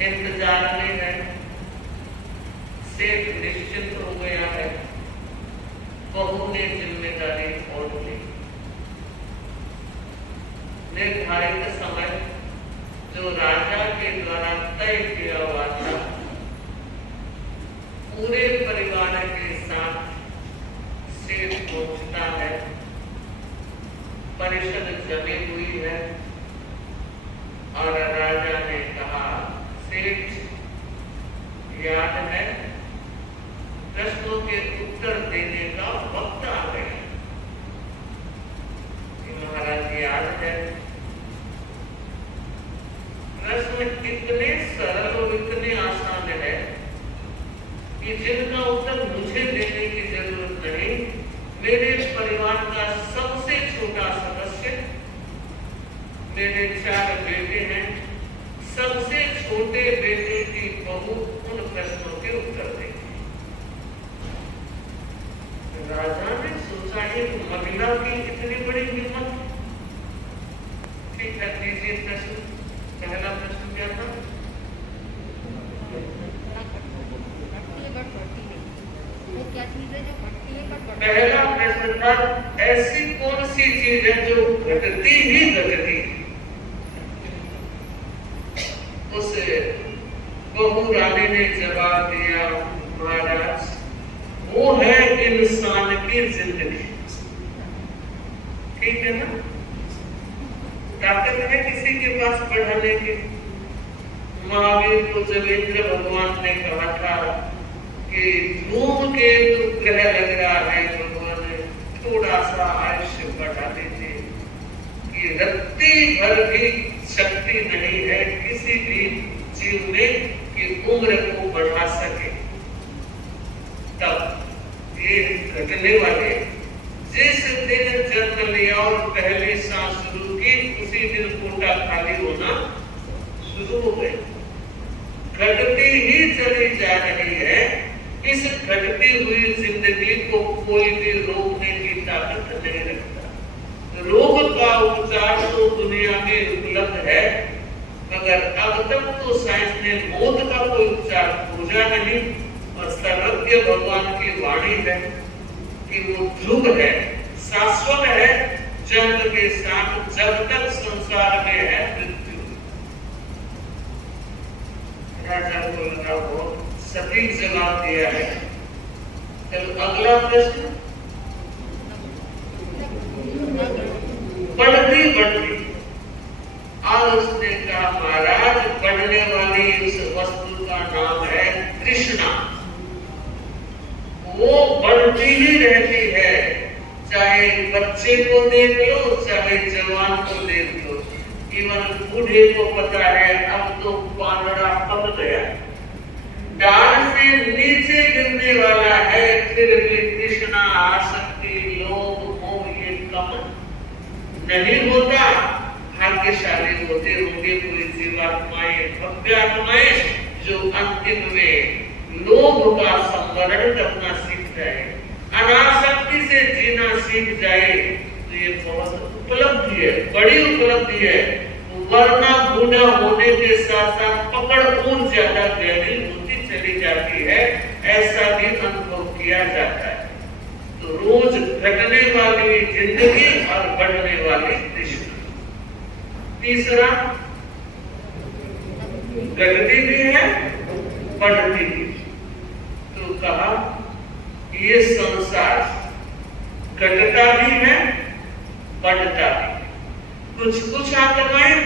इंतजार में है, सेठ निश्चिंत हो गया है, बहू ने जिम्मेदारी ओढ़ ली। निर्धारित समय जो राजा के द्वारा तय किया हुआ था, पूरे परिवार के साथ सेठ पहुंचता है। परिषद जमी हुई है और राजा ने कहा, सेठ याद है, प्रश्नों के उत्तर देने का वक्त आ गया। महाराज याद है, प्रश्न इतने सरल और इतने आसान है कि जिनका उत्तर मुझे देने की जरूरत नहीं। मेरे परिवार का सबसे छोटा सदस्य, मेरे 4 बेटे हैं, सबसे छोटे बेटे की बहू उन प्रश्नों के उत्तर देगी। राजा ने सोचा, एक महिला की इतनी बड़ी हिम्मत। ठीक है, लीजिए प्रश्न। पहला प्रश्न क्या था? पहला प्रश्न था, ऐसी कौन सी चीज है जो घटती ही घटती? उस बहू रानी ने जवाब दिया, महाराज, वो है इंसान की जिंदगी। ठीक है ना? ताकत है किसी के पास बढ़ाने की। महावीर को जब इंद्र भगवान ने कहा था कि धूमकेतु ग्रह लग रहा है, भगवान ने थोड़ा सा आयुष्य बढ़ा दीजिए, कि रत्ती भर भी शक्ति नहीं है किसी भी जीव में कि उम्र को बढ़ा सके। तब ये घटने वाले, जिस दिन जन्म लिया और पहली सांस शुरू की, उसी दिन कोटा खाली होना शुरू हो गए। घटती ही चली जा रही है। इस घटती हुई जिंदगी को कोई भी रोकने की ताकत नहीं रखता। रोग का उपचार तो दुनिया में उपलब्ध है, मगर अब तक तो साइंस ने मौत का कोई उपचार खोजा नहीं। और सर्वज्ञ भगवान की वाणी है कि वो ध्रुव है, शाश्वत है, जन्म के साथ जब तक संसार में है मृत्यु। राजा को लगा बहुत सटीक जवाब दिया है। चलो अगला प्रश्न। बढ़ती बढ़ती, और उसने कहा, महाराज, बढ़ने वाली उस वस्तु का नाम है तृष्णा। वो बढ़ती ही रहती है, चाहे बच्चे को देख लो, चाहे जवान को देख लो। इवन बूढ़े को पता है अब तो पानड़ा पक गया, डाल से नीचे गिरने वाला है, फिर भी तृष्णा, आसक्ति, लोभ, मोह ये कम नहीं होता। भाग्यशाली होते होंगे कोई जीवात्माएं, भव्य आत्माएं, जो अंतिम में लोभ का संवरण करना सीख जाए, अनासक्ति से जीना सीख जाए, तो ये बहुत उपलब्धि है, बड़ी उपलब्धि है। वरना बूढ़ा होने के साथ साथ पकड़ और ज्यादा गहरी होती चली जाती है, ऐसा भी अनुभव किया जाता है। तो रोज घटने वाली जिंदगी और बढ़ने वाली तृष्णा। तीसरा, घटती भी है, बढ़ती भी। तो कहा, ये संसार घटता भी है, बढ़ता भी। कुछ कुछ आत्माएं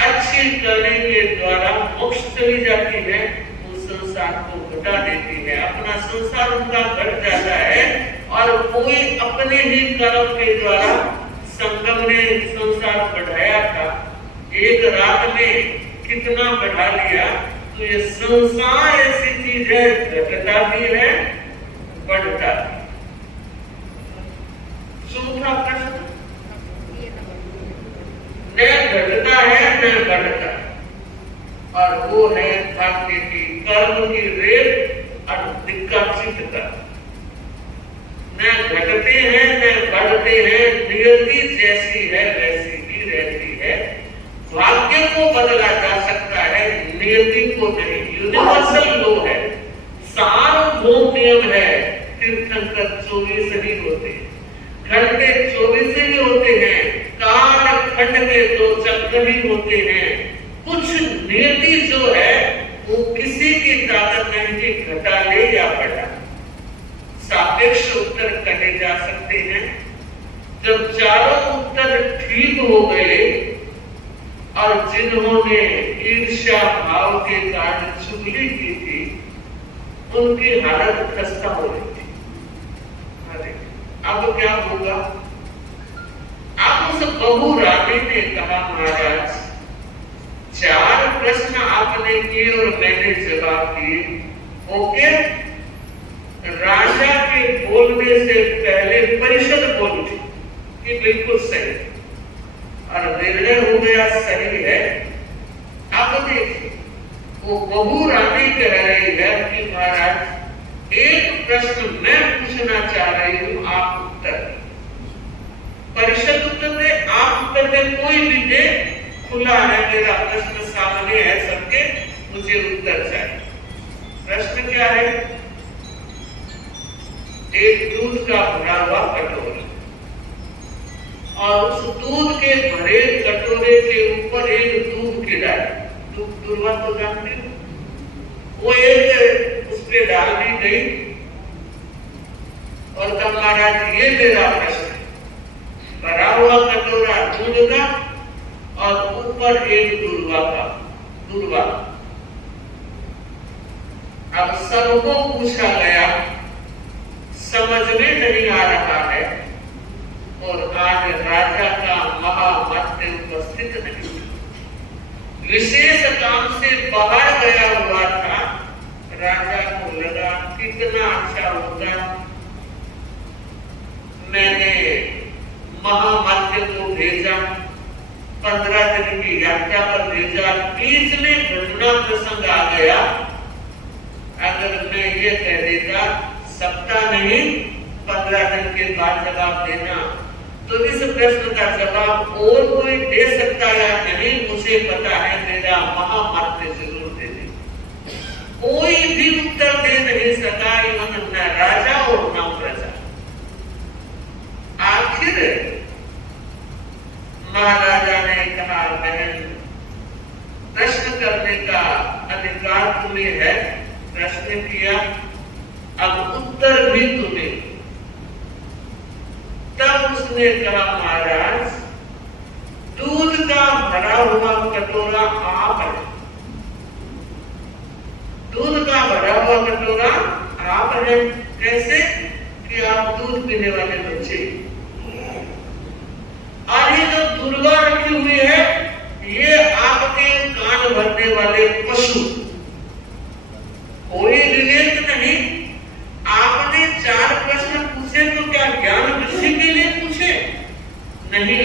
अच्छी करने के द्वारा मोक्ष चली जाती है, उस संसार को घटा देती है, अपना संसार उनका घट जाता है। और कोई अपने ही कर्म के द्वारा संगम ने संसार बढ़ाया था, एक रात में कितना बढ़ा लिया। तो ये संसार ऐसी चीज है, घटता भी है, बढ़ता भी। चौथा प्रश्न, न घटता है न बढ़ता, और वो है भाग्य की, कर्म की रेत और दिक्का चित्त का। न घटते हैं न बढ़ते हैं, नियति जैसी है वैसी ही रहती है। भाग्य को बदला जा सकता है, नियति को नहीं, यूनिवर्सल लॉ है, सार्वभौम नियम है। तीर्थंकर 24 ही होते हैं, घंटे 24 ही होते हैं, काल खंड के 2 चक्र ही होते हैं। कुछ नियति जो है वो किसी की ताकत नहीं कि घटा ले या बढ़ा। सापेक्ष उत्तर कहे जा सकते हैं। जब चारों उत्तर ठीक हो गए और जिन्होंने ईर्ष्या भाव के कारण चुगली की थी उनकी हालत खस्ता हो रही थी। अरे अब क्या होगा? अब उस बहू रानी ने कहा, महाराज 4 प्रश्न आपने किए और मैंने जवाब दिए, ओके। राजा के बोलने से पहले परिषद बोल उठी कि बिल्कुल सही, और निर्णय हो गया सही है। अब देखिए वो बहू रानी कह रही है कि महाराज एक प्रश्न मैं पूछना चाह रही हूं, आप उत्तर। परिषद उत्तर दे, आप उत्तर दे, कोई भी दे, खुला है, मेरा प्रश्न सामने है सबके, मुझे उत्तर चाहिए। प्रश्न क्या है? एक दूध का भरा हुआ कटोरा, और उस दूध के भरे कटोरे के ऊपर एक दूध की डाल, दूधवा तो जानते हो, वो एक उस पे डाल दी गई और कहा, महाराज ये मेरा प्रश्न है, भरा हुआ कटोरा दूध का और ऊपर एक दूधवा का, दूधवा। अब सबको पूछा गया, समझ में नहीं आ रहा है, और आज राजा का महामत्य उपस्थित नहीं, विशेष काम से बाहर गया हुआ था। राजा को लगा कितना अच्छा होगा, मैंने महामत्य को भेजा, 15 दिन की यात्रा पर भेजा, बीच में घटना प्रसंग आ गया। अगर मैं ये कह देता सप्ताह नहीं 15 दिन के बाद जवाब देना, तो इस प्रश्न का जवाब और कोई दे सकता या नहीं मुझे पता है, मेरा महामत्य जरूर दे दे। कोई भी उत्तर दे नहीं सका, न राजा और न प्रजा। आखिर महाराजा ने कहा, बहन प्रश्न करने का अधिकार तुम्हें है, प्रश्न किया, अब उत्तर भी तुम्हें। तब उसने कहा, महाराज दूध का भरा हुआ कटोरा आप है, दूध का भरा हुआ कटोरा आप है। कैसे? कि आप दूध पीने वाले बच्चे, और ये जो दूधवा रखी हुई है ये आपके कान भरने वाले पशु। कोई विवेक नहीं। आपने 4 प्रश्न पूछे तो क्या ज्ञान वृद्धि के लिए पूछे? नहीं,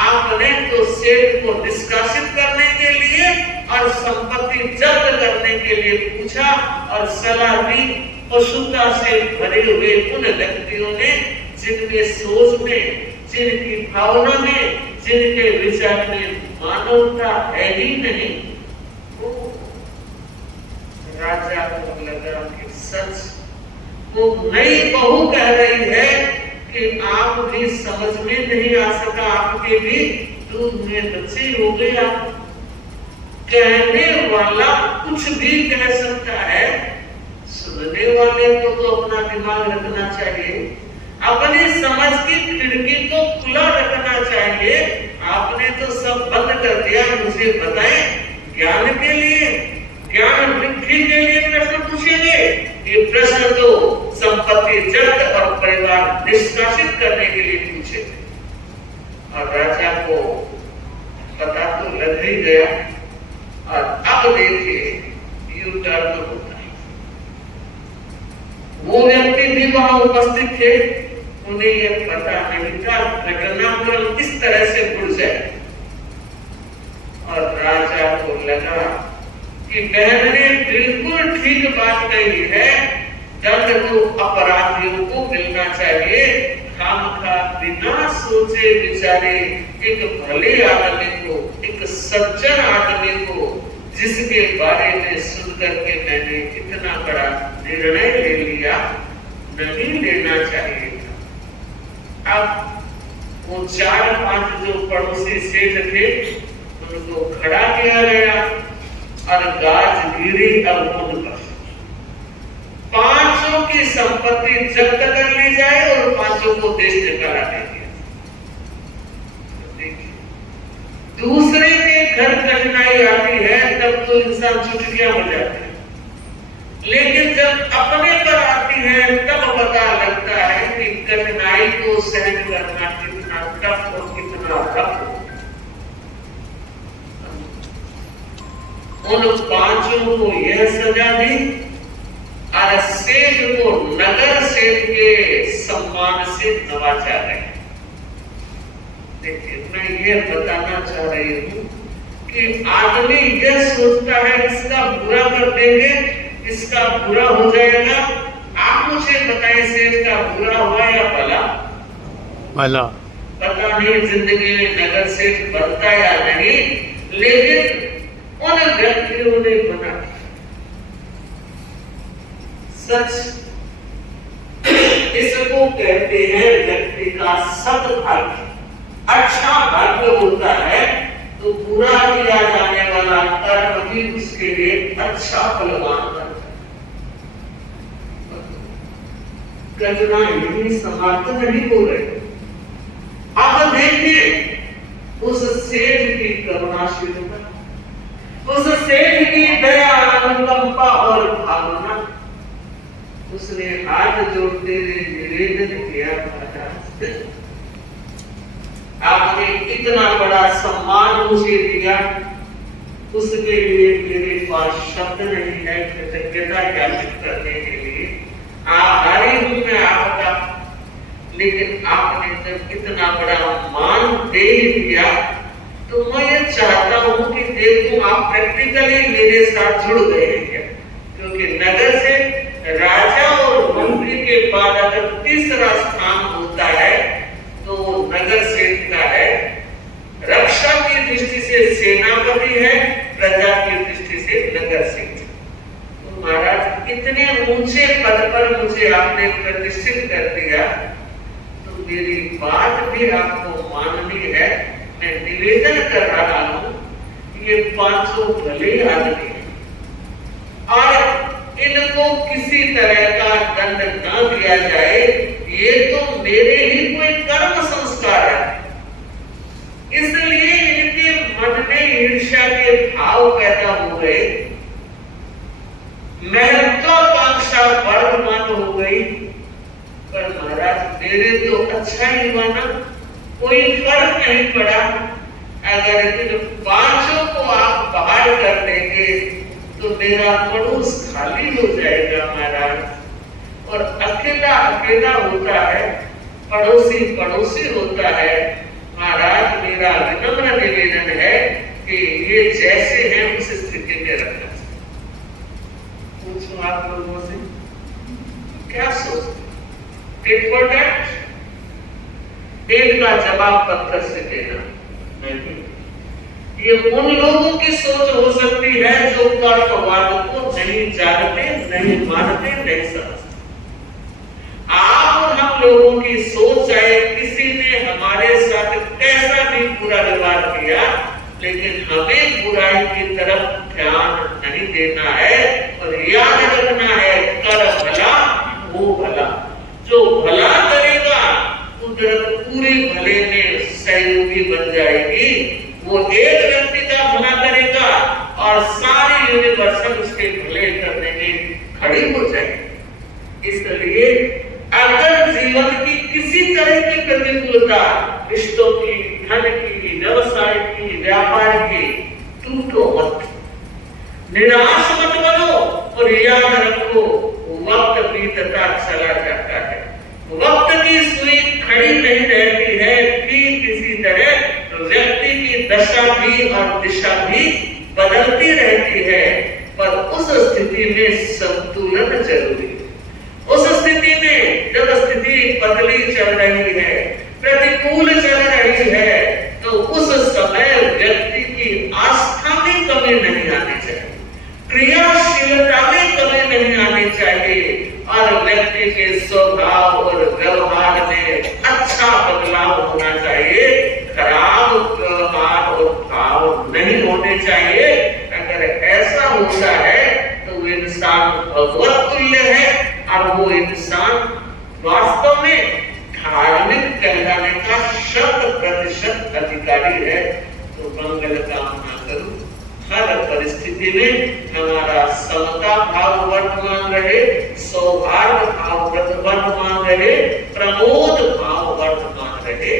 आपने तो सेठ को निष्कासित करने के लिए और संपत्ति जब्त करने के लिए पूछा, और सलाह दी पशुता से भरे हुए उन व्यक्तियों ने जिनमें सोच में, जिनकी भावना में, जिनके विचार में मानवता है ही नहीं। राजा को लगा कि सच वो नई बहू कह रही है कि आप भी समझ में नहीं आ सका, आपके भी दूध में बच्चे हो गया। कहने वाला कुछ भी कह सकता है, सुनने वाले को तो अपना दिमाग रखना चाहिए, अपनी समझ की खिड़की को खुला रखना चाहिए। आपने तो सब बंद कर दिया। मुझे बताएं, ज्ञान के लिए, ज्ञान वृद्धि के लिए प्रश्न पूछेंगे, ये प्रश्न तो संपत्ति जब्त और परिवार निष्कासित करने के लिए पूछे। और राजा को पता तो लग ही गया। और अब देखिए यू टर्न होता है। वो व्यक्ति भी वहां उपस्थित थे, उन्हें यह पता नहीं था घटनाक्रम किस तरह से घुल जाए। और राजा को लगा कि बहन ने बिल्कुल ठीक बात कही है, दंड तो अपराधियों को मिलना चाहिए। खामखा बिना सोचे विचारे एक भले आदमी को, एक सज्जन आदमी को, जिसके बारे में सुनकर के मैंने इतना बड़ा निर्णय ले लिया, नहीं लेना चाहिए था। अब वो 4-5 जो पड़ोसी सेठ थे उनको खड़ा किया गया और गाज गिरी अब उन पर। 5 की संपत्ति जब्त कर ली जाए और 5 को देश निकाला देंगे। दूसरे के घर कठिनाई आती है तब तो इंसान चुटकियां हो जाते हैं, लेकिन जब अपने पर आती है तब पता लगता है कि कठिनाई को सहन करना कितना टफ और कितना टफ हो। उन 5 को यह सजा दी और सेठ को नगर सेठ के सम्मान से नवाजा गया। देखिए, मैं ये बताना चाह रही हूँ कि आदमी यह सोचता है इसका बुरा कर देंगे, इसका बुरा हो जाएगा। आप मुझे बताएं, सेठ का बुरा हुआ या भला? भला। पता नहीं जिंदगी में नगर सेठ बनता या नहीं, लेकिन उन व्यक्तियों ने बना। सच इसको कहते हैं व्यक्ति का सद्भाग्य। अच्छा भाग्य होता है तो बुरा किया जाने वाला कर्म भी उसके लिए अच्छा फलवान बनता है। करुणा यही समाप्त नहीं हो रही। आप देखिए उस सेठ की करुणाशीलता, उस सेठ की दया, अनुकंपा और भावना। उसने हाथ जोड़ते हुए निवेदन किया, आपने इतना बड़ा सम्मान मुझे दिया, उसके लिए मेरे पास शब्द नहीं है कृतज्ञता ज्ञापित करने के लिए। आभारी हूं मैं आपका, लेकिन आपने जब इतना बड़ा मान दे दिया तो मैं ये चाहता हूं कि देखो आप प्रैक्टिकली मेरे साथ जुड़ गए हैं, क्योंकि नगर से राजा और मंत्री के बाद अगर तीसरा स्थान होता है तो नगर सेठ का है। रक्षा की दृष्टि से सेनापति है, प्रजा की दृष्टि से नगर सेठ। तो महाराज इतने ऊंचे पद पर मुझे आपने प्रतिष्ठित कर दिया, तो मेरी बात भी आपको माननी है। मैं निवेदन कर रहा हूं, ये 500 भले आदमी हैं और इनको किसी तरह का दंड न दिया जाए, ये तो मेरे ही कोई कर्म संस्कार है। इसलिए इनके मन में ईर्ष्या के भाव पैदा हो गए, महत्वाकांक्षा बढ़ हो गई। पर महाराज मेरे तो अच्छा ही माना, कोई फर्क नहीं पड़ा। अगर इन 5 को आप बाहर कर देंगे तो मेरा पड़ोस खाली हो जाएगा महाराज। और अकेला अकेला होता है, पड़ोसी पड़ोसी होता है। महाराज मेरा विनम्र निवेदन है कि ये जैसे हैं उस स्थिति में रखना चाहिए। पूछो आप लोगों से क्या सोचते? टिट फॉर टैट, एक का जवाब पत्थर से देना नहीं। ये उन लोगों की सोच हो सकती है जो कर्मवाद को नहीं जानते, नहीं मानते, नहीं समझते। आप और हम लोगों की सोच, चाहे किसी ने हमारे साथ कैसा भी बुरा व्यवहार किया, लेकिन हमें बुराई की तरफ ध्यान नहीं देना है और याद रखना है कर भला वो भला। जो भला करेगा कुदरत पूरे भले में सहयोगी बन जाएगी। वो एक व्यक्ति का भला करेगा और सारी यूनिवर्सल उसके भले करने में खड़ी हो जाएगी। इसलिए अगर जीवन की किसी तरह की प्रतिकूलता, रिश्तों की, धन की, व्यवसाय की, व्यापार की, टूटो मत, निराश मत बनो और याद रखो वक्त बीतता चला जाता है। वक्त की सुई खड़ी नहीं रहती है, ठीक इसी तरह व्यक्ति की दशा भी और दिशा भी बदलती रहती है। पर उस स्थिति में संतुलन जरूरी है। उस स्थिति में जब स्थिति बदली चल रही है, प्रतिकूल चल रही है, तो उस समय व्यक्ति की आस्था में कमी नहीं आनी चाहिए। क्रियाशीलता में कमी नहीं आनी चाहिए और व्यक्ति के स्वभाव और व्यवहार में अच्छा बदलाव होना चाहिए। खराब व्यवहार और भाव नहीं होने चाहिए। अगर ऐसा होता है तो वो इंसान भगवत तुल्य है और वो इंसान वास्तव में धार्मिक कहलाने का 100% अधिकारी है। तो मंगल कामना करूं हर परिस्थिति में हमारा समता भाव वर्तमान रहे, सौहार्द भाव वर्तमान रहे, प्रमोद भाव वर्तमान रहे।